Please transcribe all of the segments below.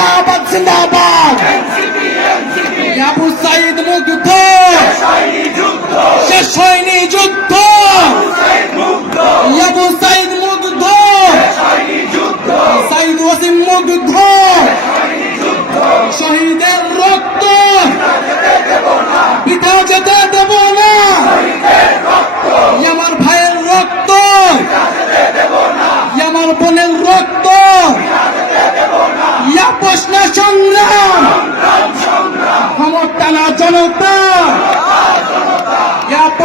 जिंदाबाद जिंदाबाद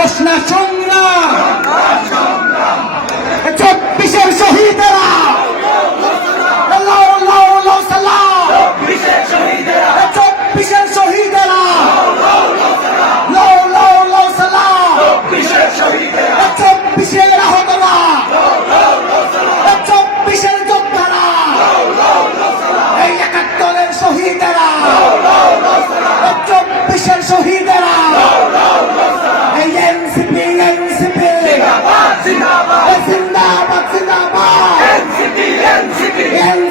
সংঘর্ষ না সংগ্রাম। চব্বিশের শহীদেরা। চব্বিশের শহীদেরা। চব্বিশের আহতরা। চব্বিশের যোদ্ধারা। এই একাত্তরের শহীদেরা। চব্বিশের শহীদেরা। Yeah.